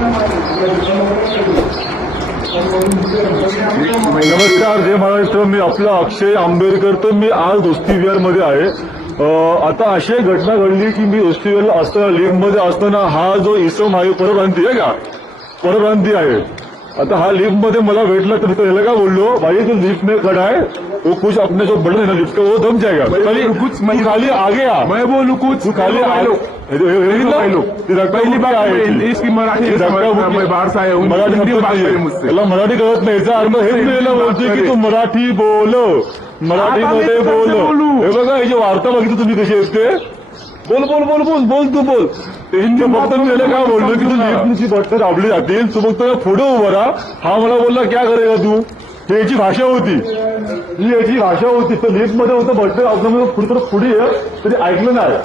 नमस्कार जय महाराष्ट्र. मी आपला अक्षय आंबेडकर. तर मी आज दोस्ती विहारमध्ये आहे. आता अशी एक घटना घडली की मी दोस्ती विहारला असताना लिफ्टमध्ये असताना हा जो इसम आहे परप्रांती आहे का? परप्रांती आहे. आता हा लिफ्टमध्ये मला भेटला तर त्याला काय बोललो? भाई तो लिफ्ट में खड़ा है वो कुछ अपने जो बटन है ना लिफ्ट का वो दम जाएगा. खाली कुछ तू खाली आगे आ. मैं बोलू कुछ. तू खाली भाई आगे लोग हे- हे- हे- हे- भाई लोग ती धक्का पहली मुक्की बात आहे? मैं ती. इसकी मराठी ती धक्का समझना, मुक्की- मैं बाहर से आया हूँ मराठी हिंदी समजत बात नाहीये. करें मुझसे. त्याला मराठी कळत नाही याचा अर्थ हेच हिंदी मिळायला बात बोलतोय की करे. तू मराठी बोल. मराठीमध्ये आता मी बोल. कसं बोलू? हे बघा ही जी वार्ता बघितली तुम्ही कशी असते बोल बोल बोल बोल बोल तू बोल. ते हिंदी फक्त मी याला काय बोललो की तू लिफ्टची बटणं दाबली जातील तू फक्त पुढे उभं राहा. हा मला बोलला क्या करेगा तू? ही याची भाषा होती. ही याची भाषा होती. तर लिफ्टमध्ये होतं बटणं दाबलं पुढे तर पुढे तरी ऐकलं नाही.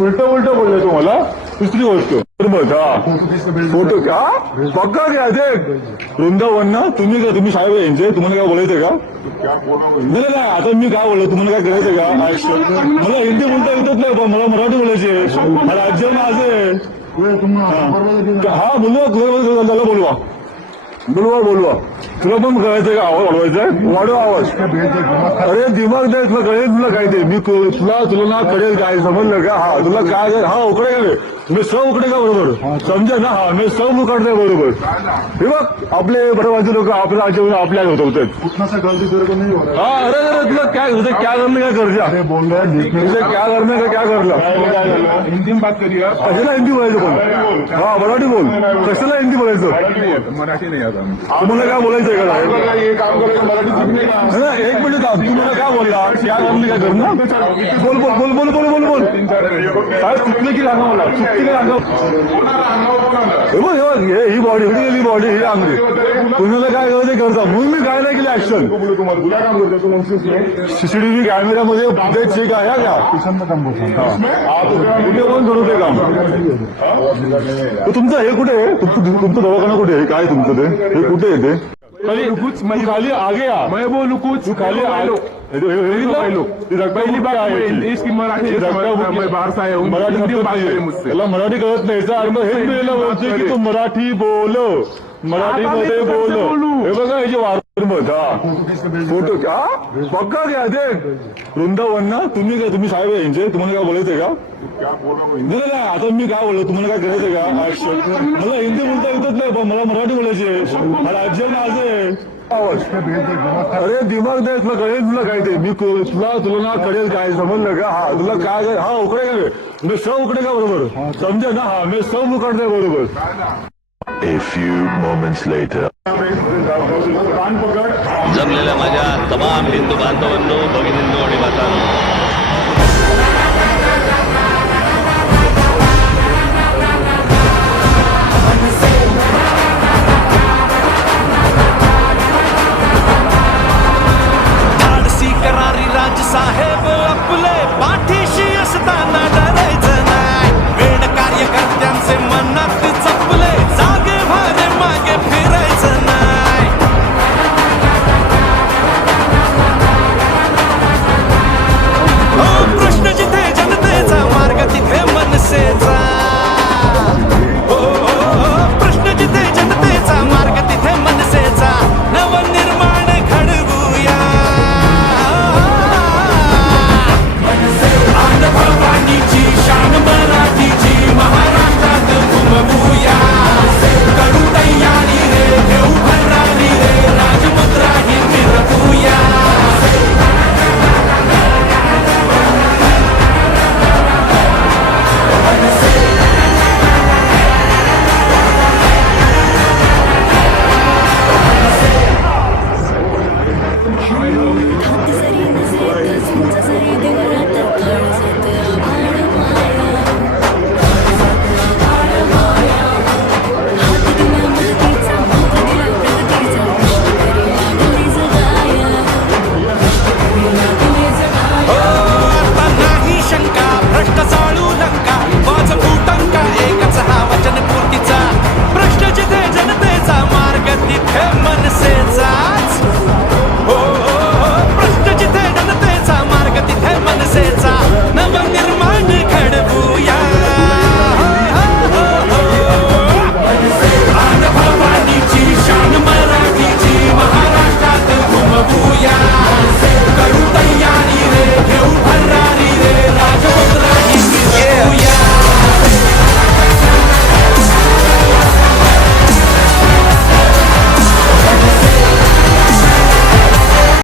उलट उलट बोललं तुम्हाला. दुसरी गोष्ट तर फोटो का बघा घ्या ते वृंदावन ना तुम्ही का तुम्ही साहेब यांचे तुम्हाला काय बोलायचं का नाही नाही आता मी काय बोललो तुम्हाला काय करायचं का मला हिंदी बोलता येतच नाही बा, मला मराठी बोलायचे राज्य माझे हा बोलवा त्याला बोलवा बोलवा बोलवा. तुला पण कळायचं का आवाज वाढवायचा? वाढव आवाज. अरे दिमाग नाही तुला कळेल तुला काय ते मी तुला तुला ना कळेल काय समजलं का? हा तुला काय हा उकडे का रे? मी सौ उकडे का बरोबर? समजा ना हा मी सौ उकडते बरोबर. हे बघ आपले बरोबर लोक आपल्या राज्यावरून आपल्या नहीं हो अरे अरे तुला क्या तुझे क्या करने का कर दिया बोल रहा है लिखने तुझे क्या करने का क्या करला? हिंदी में बात करिए आप कशाला हिंदी बोलायचं पण हा मराठी बोल. कशाला हिंदी बोलायचं? मराठी नहीं आता तुम्हाला काय बोलायचंय का? साहेब? ये काम करेगा मराठी है एक मिनिट थांब. तुम्हाला काय बोलला? क्या करणे का करना बोल बोल बोल बोल बोल बोल बोल. तीन चार काय चुकले की सांगा मला चुकते की सांगा हे बघ, हे बघ, हे- ही बॉडी ही गेली बॉडी ही अंगली तुम्हाला काय करायचं करता? म्हणून मी काय नाही केली ऍक्शन सीसीटीव्ही कॅमेऱ्यामध्ये चेक आहे का? किशन कम बोलता कुठे कोण करू ते काम तर तुमचं हे कुठे आहे? तुमचं तुमचं दवाखाना कुठे आहे? काय तुमचं ते? हे कुठे आहे खाली तू खाली आगे आ मैं बोलू कुछ तू खाली भाई आ लोग हे- हे- हे- हे- भाई लोग ती धक्का पहली मुक्की आहे. इसकी मराठी मैं बाहर से आया हूँ मराठी हिंदी समजत बात नाहीये. करें मुझसे. त्याला मराठी कळत नाही. याचा अर्थ हेच मिळायला बोलतोय की तू मराठी बोल. मराठीमध्ये बोल? हे बघा याची वार्ता बघ हा फोटो का बघा घ्या ते वृंदावन ना तुम्ही काय तुम्ही साहेब यांचे तुम्हाला काय बोलायचंय का नाही नाही आता मी काय बोललो तुम्हाला काय करायचंय का मला हिंदी बोलता येतच नाही पण मला मराठी बोलायचे हा राज्य माझं आहे आवाज अरे दिमाग दे तुला कळेल तुला काय ते मी तुला तुला ना कळेल काय समजलं का हा तुला काय हा उकडे का मी सब उकडे का बरोबर समजे ना हा मी सब उकडते बरोबर A few moments later. जमलेल्या माझ्या तमाम हिंदू बांधवांनो भगिनींनो आणि मातांनो